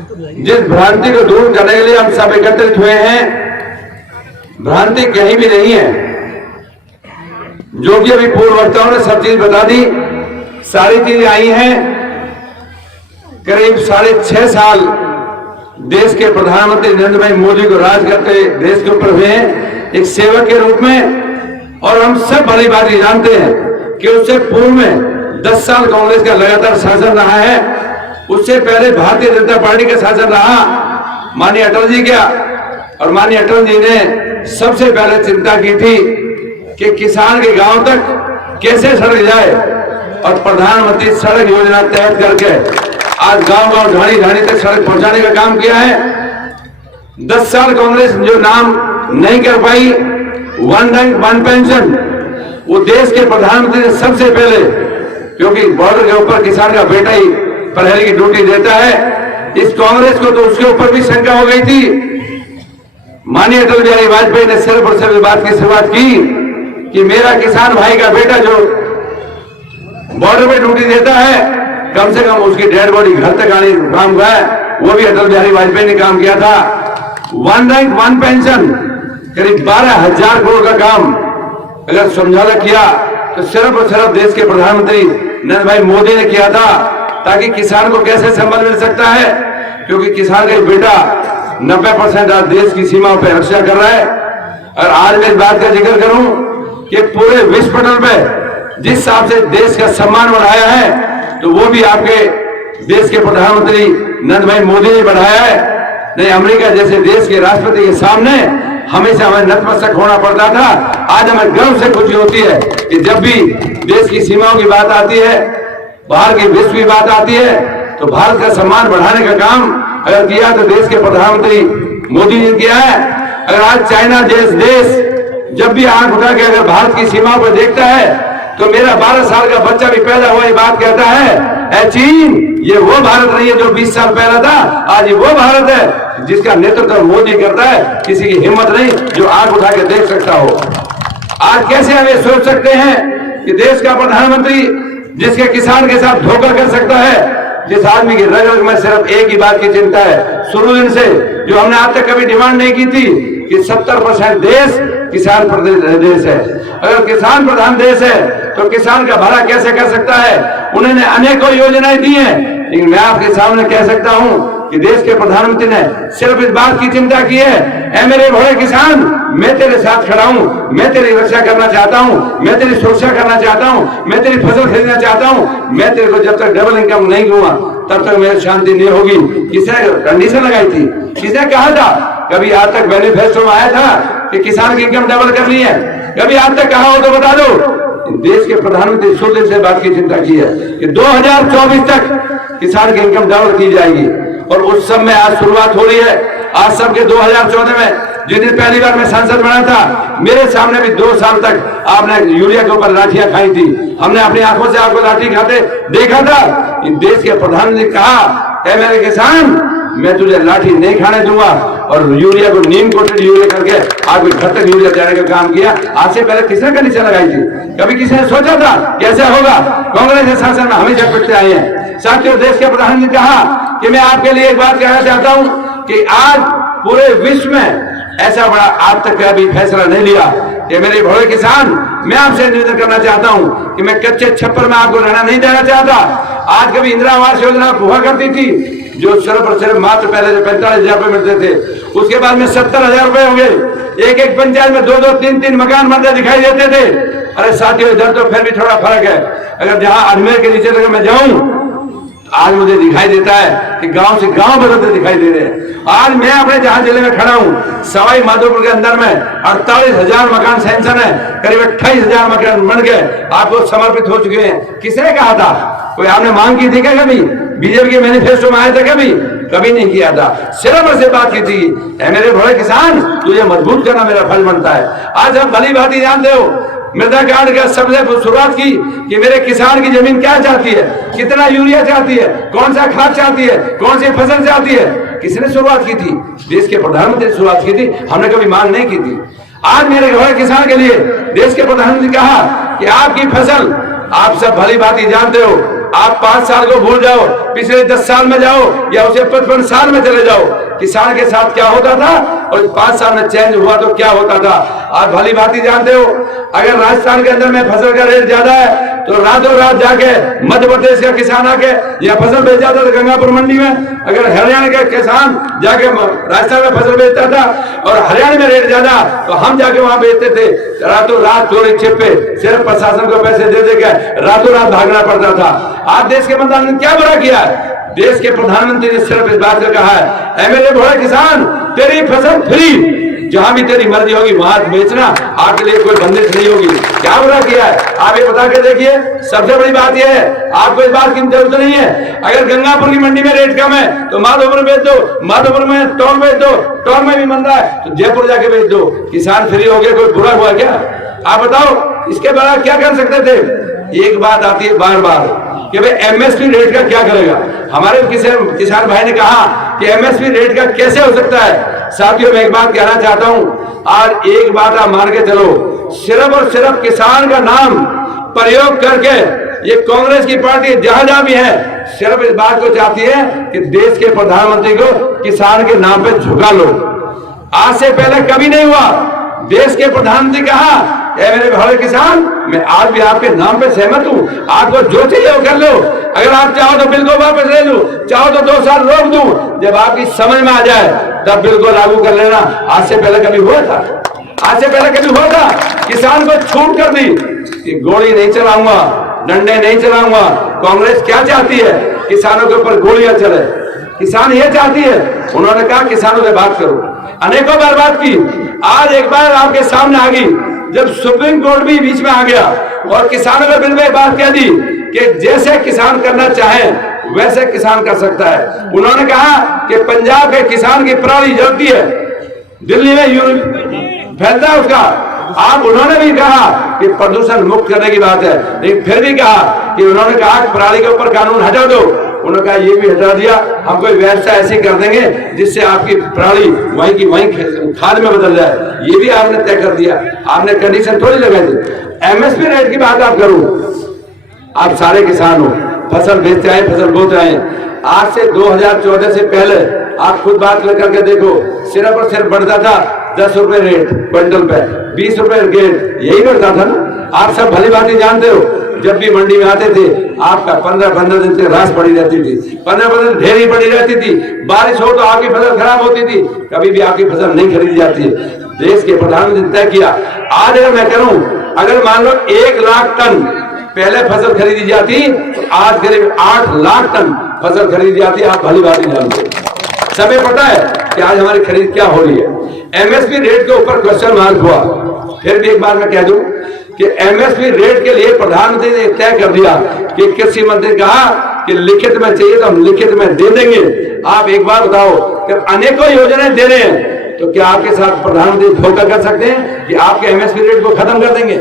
जिस भ्रांति को दूर करने के लिए हम सब एकत्रित हुए हैं, भ्रांति कहीं भी नहीं है। जो कि अभी पूर्व वक्ताओं ने सब चीज बता दी, सारी चीजें आई हैं। करीब 6.5 साल देश के प्रधानमंत्री नरेंद्र भाई मोदी को राज करते देश के ऊपर हुए हैं एक सेवक के रूप में। और हम सब भली बात जानते हैं कि उससे पूर्व में 10 साल कांग्रेस का लगातार शासन रहा है। उससे पहले भारतीय जनता पार्टी का शासन रहा, माननीय अटल जी का। और माननीय अटल जी ने सबसे पहले चिंता की थी कि किसान के गांव तक कैसे सड़क जाए, और प्रधानमंत्री सड़क योजना तैयार करके आज गांव-गांव, ढाणी-ढाणी तक सड़क पहुंचाने का काम किया है। 10 साल कांग्रेस जो नाम नहीं कर पाई, वन रैंक वन पेंशन, वो देश के प्रधानमंत्री ने सबसे पहले, क्योंकि बॉर्डर के ऊपर किसान का बेटा ही प्रहरी की ड्यूटी देता है, इस कांग्रेस को तो उसके ऊपर भी शंका हो गई थी। माननीय अटल बिहारी वाजपेयी ने सिर्फ और सिर्फ बात की शुरुआत की कि मेरा किसान भाई का बेटा जो बॉर्डर पे ड्यूटी देता है, कम से कम उसकी डेड बॉडी घर तक आने काम हुआ है, वो भी अटल बिहारी वाजपेयी ने काम किया था। वन रैंक वन पेंशन करीब 12,000 करोड़ का काम अगर समझौता किया तो सिर्फ और सिर्फ देश के प्रधानमंत्री नरेंद्र भाई मोदी ने किया था, ताकि किसान को कैसे संबल मिल सकता है, क्योंकि किसान का बेटा 90% आज देश की सीमाओं पर रक्षा कर रहा है। और आज मैं इस बात का जिक्र करूं कि पूरे विश्व पटल पे जिस हिसाब से देश का सम्मान बढ़ाया है, तो वो भी आपके देश के प्रधानमंत्री नरेंद्र भाई मोदी ने बढ़ाया है। नहीं, अमेरिका जैसे देश के राष्ट्रपति के सामने हमेशा हमें नतमस्तक होना पड़ता था। आज हमें गर्व से खुशी होती है कि जब भी देश की सीमाओं की बात आती है, बाहर की विश्व की बात आती है, तो भारत का सम्मान बढ़ाने का काम अगर किया तो देश के प्रधानमंत्री मोदी जी ने किया है। अगर आज चाइना जैसे देश जब भी आंख उठा के अगर भारत की सीमाओं पर देखता है, तो मेरा 12 साल का बच्चा भी पैदा हुआ ये बात कहता है, ऐ चीन, ये वो भारत नहीं है जो 20 साल पहला था, आज ये वो भारत है जिसका नेतृत्व मोदी करता है। किसी की हिम्मत नहीं जो आंख उठा के देख सकता हो। आज कैसे हम ये सोच सकते हैं कि देश का प्रधानमंत्री जिसके किसान के साथ धोखा कर सकता है, जिस आदमी की रग रग में सिर्फ एक ही बात की चिंता है शुरू दिन से, जो हमने आज तक कभी डिमांड नहीं की थी कि 70% देश किसान प्रधान देश है। अगर किसान प्रधान देश है तो किसान का भला कैसे कर सकता है। उन्होंने अनेकों योजनाएं दी हैं, लेकिन मैं आपके सामने कह सकता हूं कि देश के प्रधानमंत्री ने सिर्फ इस बात की चिंता की है, ऐ मेरे भोले किसान, मैं तेरे साथ खड़ा हूं, मैं तेरी रक्षा करना चाहता हूं, मैं तेरी सुरक्षा करना चाहता हूं, मैं तेरी फसल खरीदना चाहता हूं, मैं तेरे को जब तक डबल इनकम नहीं दूंगा तब तक मेरी शांति नहीं होगी। किसने कंडीशन लगाई थी? किसने कहा था? कभी आज तक मैनिफेस्टो में आया था कि किसान की इनकम डबल करनी है? कभी आज तक कहा हो तो बता दो। देश के प्रधानमंत्री शुरू से बात की चिंता की है कि 2024 तक किसान की इनकम डबल की जाएगी, और उस सब में आज शुरुआत हो रही है। आज सबके 2014 में जिस दिन पहली बार मैं सांसद बना था, मेरे सामने भी 2 साल तक आपने यूरिया के ऊपर लाठियां खाई थी। हमने अपनी आंखों से आपको लाठी खाते देखा था। इन देश के प्रधानमंत्री ने कहा, ऐ मेरे किसान, मैं तुझे लाठी नहीं खाने दूंगा, और यूरिया को नीम कोटेड यूरिया करके आपके घर तक यूरिया देने का काम किया। आज से पहले किसने कंडीशन लगाई थी? कभी किसी ने सोचा था कैसे होगा? कांग्रेस के शासन में हमेशा पिटते आए हैं। साथियों, देश के प्रधानमंत्री ने कहा कि मैं आपके लिए एक बात कहना चाहता हूं कि आज पूरे विश्व में ऐसा बड़ा आज तक अभी फैसला नहीं लिया कि मेरे भोले किसान, मैं आपसे निवेदन करना चाहता हूं कि मैं कच्चे छप्पर में आपको रहना नहीं देना चाहता। आज कभी इंदिरा आवास योजना हुआ करती थी, जो सिर्फ और सिर्फ मात्र पहले जो 45,000 रुपए मिलते थे, उसके बाद में 70,000 रुपए हो गए। एक एक पंचायत में 2-2, 3-3 मकान बनते दिखाई देते थे। अरे साथियों, इधर तो फिर भी थोड़ा फर्क है। अगर जहां अजमेर के नीचे तक मैं जाऊं, आज मुझे दिखाई देता है कि गांव से गांव बदलते दिखाई दे रहे हैं। आज मैं अपने जहां जिले में खड़ा हूं, सवाई माधोपुर के अंदर में 48,000 मकान सैंक्शन है, करीब 28,000 मकान बन गए, आपको समर्पित हो चुके हैं। किसने कहा था? कोई आपने मांग की थी क्या? कभी बीजेपी के मैनिफेस्टो में आया था? कभी नहीं किया था। सिर्फ से बात की थी, ऐ मेरे भोले किसान, तुझे मजबूत करना मेरा फर्ज बनता है। आज हम भली भांति जानते हो, मृदा कार्ड का सबसे शुरुआत की कि मेरे किसान की जमीन क्या चाहती है, कितना यूरिया चाहती है, कौन सा खाद चाहती है, कौन सी फसल चाहती है। किसने शुरुआत की थी? देश के प्रधानमंत्री ने शुरुआत की थी, हमने कभी मांग नहीं की थी। आज मेरे भोले किसान के लिए देश के प्रधानमंत्री ने कहा कि आपकी फसल, आप सब भली भांति जानते हो आप 5 साल को भूल जाओ, पिछले 10 साल में जाओ या उसे 55 साल में चले जाओ, किसान के साथ क्या होता था और 5 साल में चेंज हुआ तो क्या होता था आप भली भांति जानते हो। अगर राजस्थान के अंदर में फसल का रेट ज्यादा है तो रातों रात जाके मध्य प्रदेश का किसान आके या फसल बेच जाता था गंगापुर मंडी में, अगर हरियाणा का किसान जाके राजस्थान में फसल बेचता था और हरियाणा में रेट ज्यादा तो हम जाके वहां बेचते थे। रातों रात चोरी छिपे सिर्फ प्रशासन को पैसे दे देकर रातों रात भागना पड़ता था। आज देश के प्रधानमंत्री ने क्या बुरा किया है? देश के प्रधानमंत्री ने सिर्फ इस बात को कहा है, एमएलए भोले किसान तेरी फसल फ्री, जहां भी तेरी मर्जी होगी वहां बेचना, आपके लिए कोई बंदिश नहीं होगी। क्या बुरा किया है आप ये बता के देखिए। सबसे बड़ी बात यह है, आपको इस बात की जरूरत नहीं है, अगर गंगापुर की मंडी में रेट कम है तो माधोपुर बेच दो, माधोपुर में टोल बेच दो, टोल में भी मंदा है तो जयपुर जाके बेच दो, किसान फ्री हो गया, कोई बुरा हुआ क्या? आप बताओ इसके बाद क्या कर सकते थे? एक बात आती है बार बार कि भाई एमएसपी रेट का क्या करेगा। हमारे किसान भाई ने कहा कि एमएसपी रेट का कैसे हो सकता है। साथियों मैं एक बात कहना चाहता हूं, आज एक बात आप मान के चलो, सिर्फ और सिर्फ किसान का नाम प्रयोग करके ये कांग्रेस की पार्टी जहां जहां भी है सिर्फ इस बात को चाहती है कि देश के प्रधानमंत्री को किसान के नाम पे झुका लो। आज से पहले कभी नहीं हुआ। देश के प्रधानमंत्री कहा मेरे भाई किसान, मैं आज भी आपके नाम पे सहमत हूं, आपको जो चाहिए वो कर लो, अगर आप चाहो तो बिल को वापस ले लो, चाहो तो 2 साल रोक दूं, जब आपकी समझ में आ जाए तब बिल को लागू कर लेना। आज से पहले कभी हुआ था? आज से पहले कभी हुआ था? किसान को छूट कर दी कि गोली नहीं चलाऊंगा, डंडे नहीं चलाऊंगा। कांग्रेस क्या चाहती है? किसानों के ऊपर गोलियां चले, किसान ये चाहती है। उन्होंने कहा किसानों से बात करो, अनेकों बार बात की, आज एक बार आपके सामने आ गई जब सुप्रीम कोर्ट भी बीच में आ गया और किसानों के बिल में बात कह दी कि जैसे किसान करना चाहे वैसे किसान कर सकता है। उन्होंने कहा कि पंजाब के किसान की पराली जलती है, दिल्ली में फैलता है उसका। आप उन्होंने भी कहा कि प्रदूषण मुक्त करने की बात है, लेकिन फिर भी कहा कि उन्होंने कहा पराली के ऊपर कानून हटा दो। उन्होंने कहा ये भी हटा दिया, हम कोई व्यवस्था ऐसी कर देंगे जिससे आपकी पराली वहीं की वहीं खाद में बदल जाए, ये भी आपने तय कर दिया। आपने कंडीशन थोड़ी लगा दी। एमएसपी रेट की बात आप करो, आप सारे किसान हो, फसल बेचते आए, फसल बोते आए। आज से 2014 से पहले आप खुद बात करके देखो, सिर्फ और सिर्फ बढ़ता था 10 रुपए रेट क्विंटल पे, 20 रुपए रेट, यही बढ़ता था ना। आप सब भली भांति जानते हो, जब भी मंडी में आते थे आपका 15-15 दिन से रास पड़ी रहती थी, 15 दिन ढेरी पड़ी रहती थी, बारिश हो तो आपकी फसल खराब होती थी, कभी भी आपकी फसल नहीं खरीदी जाती है। देश के प्रधानमंत्री ने तय किया। आज अगर मैं करूं, अगर मान लो 1 लाख टन पहले फसल खरीदी जाती तो आज करीब 8 लाख टन फसल खरीदी जाती। आप भली भांति जानते हो, समय पता है कि आज हमारी खरीद क्या हो रही है। एमएसपी रेट के ऊपर क्वेश्चन मार्क हुआ। फिर भी एक बार मैं कह दूं कि एमएसपी रेट के लिए प्रधानमंत्री ने तय कर दिया कि कृषि मंत्री कहा कि लिखित में चाहिए तो हम लिखित में दे देंगे। आप एक बार बताओ कि अनेकों योजनाएं दे रहे हैं तो क्या आपके साथ प्रधानमंत्री धोखा कर सकते हैं कि आपके एमएसपी रेट को खत्म कर देंगे?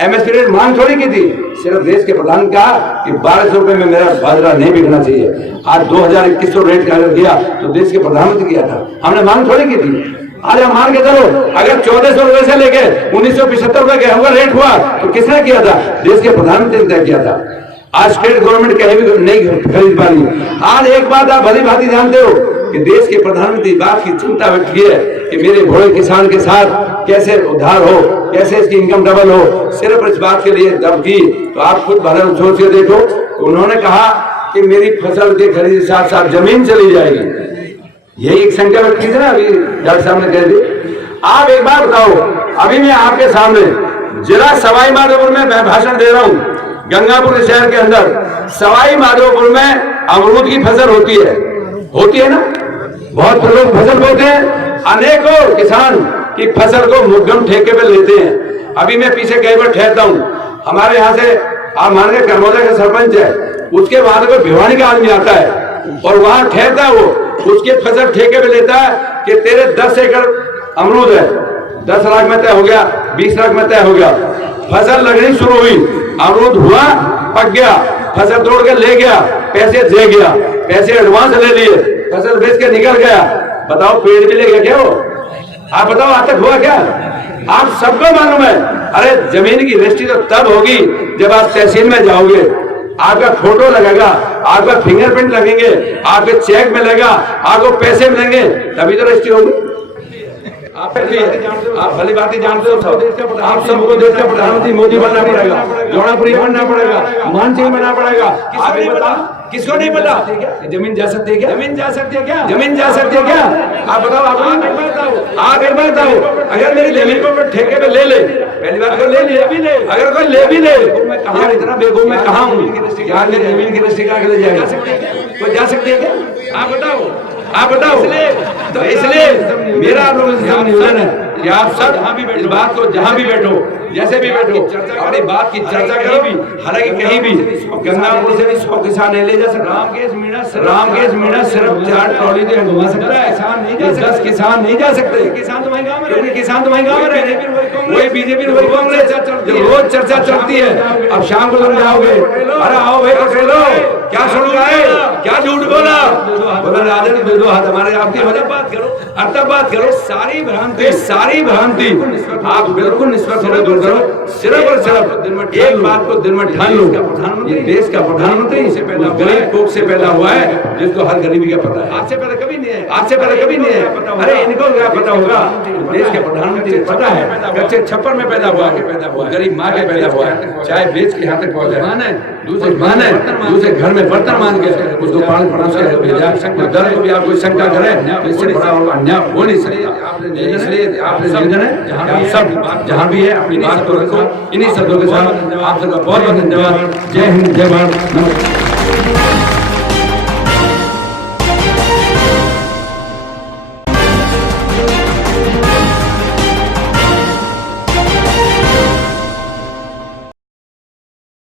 एमएसपी रेट मांग थोड़ी की थी, सिर्फ देश के प्रधान कहा कि 1200 रुपए में मेरा बाजरा नहीं बिकना चाहिए। आज 2100 रेट का अगर गया तो देश के प्रधानमंत्री किया था, हमने मांग थोड़ी की थी। आज हम मान के चलो, अगर 1400 रुपए से लेके 1975 रुपए गेहूं का रेट हुआ तो किसने किया था? देश के प्रधानमंत्री ने तय किया था। आज स्टेट गवर्नमेंट कहीं भी नहीं खरीद पा रही। आज एक बात आप भली भांति जानते हो कि देश के प्रधानमंत्री बात की चिंता व्यक्त की है कि मेरे भोले किसान के साथ कैसे उद्धार हो, कैसे इसकी इनकम डबल हो। सिर्फ इस बात के लिए जब की तो आप खुद भले सोच के देखो, उन्होंने कहा कि मेरी फसल के खरीद के साथ साथ जमीन चली जाएगी। यही एक संख्या व्यक्त की थी ना, अभी डॉक्टर साहब ने कह दी। आप एक बार बताओ, अभी मैं आपके सामने जिला सवाई माधोपुर में मैं भाषण दे रहा हूं, गंगापुर शहर के अंदर सवाई माधोपुर में अमरूद की फसल होती है ना, बहुत लोग फसल बोते हैं, अनेकों किसान की फसल को मुद्दम ठेके पे लेते हैं। अभी मैं पीछे कई बार ठहरता हूँ, हमारे यहाँ से आप मान के करमौदा का सरपंच है, उसके बाद में भिवानी का आदमी आता है और वहां ठहरता है, वो उसके फसल ठेके पे लेता है कि तेरे 10 एकड़ अमरूद है, 10 लाख में तय हो गया, 20 लाख में तय हो गया। फसल लगनी शुरू हुई, अमरूद हुआ, पक गया, फसल तोड़ के ले गया, पैसे दे गया, पैसे एडवांस ले लिए, फसल बेच के निकल गया। बताओ पेड़ भी ले गया क्या वो? आप बताओ आज तक हुआ क्या? आप सबको मालूम है। अरे जमीन की रजिस्ट्री तो तब होगी जब आप तहसील में जाओगे, आपका फोटो लगेगा, आपका फिंगरप्रिंट लगेंगे, आपके चेक मिलेगा, आपको पैसे मिलेंगे, तभी तो रजिस्ट्री होगी। आप भली बात ही जानते हो सब। आप सबको देश का प्रधानमंत्री मोदी बनना पड़ेगा, जौनापुरी बनना पड़ेगा, मान सिंह बनना पड़ेगा। आप ये बताओ, किसको नहीं पता जमीन जा सकती है क्या? जमीन जा सकती है क्या? जमीन जा सकती है क्या? आप बताओ। आप एक बार बताओ, अगर मेरी जमीन को ठेके पे ले ले, पहली बात को ले ले, अगर कोई ले भी ले, मैं कहाँ इतना बेगूफ मैं कहाँ हूँ यार, मेरी जमीन की रजिस्ट्री करा के ले जाएगा? कोई जा सकती है क्या? आप बताओ, आप बताओ। तो इसलिए मेरा आप लोगों से निवेदन है कि आप सब इस बात को जहां भी बैठो, जैसे भी बैठो, अपनी बात की चर्चा करो भी। हालांकि कहीं भी गंगापुर से भी 100 किसान नहीं ले जा सकता। रामकेश मीणा सिर्फ 4 ट्रॉली से घुमा सकता है, 10 किसान नहीं जा सकते। किसान तो वहीं गाँव में रहे, किसान तो वहीं गाँव में रहे, वही बीजेपी वही कांग्रेस रोज चर्चा चलती है। अब शाम को तुम जाओगे, अरे आओ भाई पटेल, क्या सुन रहा है, क्या झूठ बोला, बोला राजन दे दो हाथ हमारे, आपकी मतलब बात करो, अर्थ बात करो। सारी भ्रांति आप बिल्कुल निष्पक्ष होकर दूर करो। सिर्फ और सिर्फ एक बात को दिल में ठान लो, ये देश का प्रधानमंत्री गरीब कोख से पैदा हुआ है, जिसको हर गरीबी का पता है। आज से पहले कभी नहीं है, आज से पहले कभी नहीं है। अरे इनको क्या पता होगा, देश के प्रधानमंत्री पता है, कच्चे छप्पर में पैदा हुआ, गरीब माँ के पैदा हुआ, चाहे बेच के यहाँ तक पहुँचा है, दूसरे घर में बर्तन मान के उसको पालन पड़ोस के भेजा। दर को भी आप कोई शंका करें, इससे बड़ा अन्याय हो नहीं सकता। इसलिए आपने सब जहाँ भी है अपनी बात को रखो। इन्हीं शब्दों के साथ आप सबका बहुत बहुत धन्यवाद। जय हिंद, जय भारत, नमस्कार।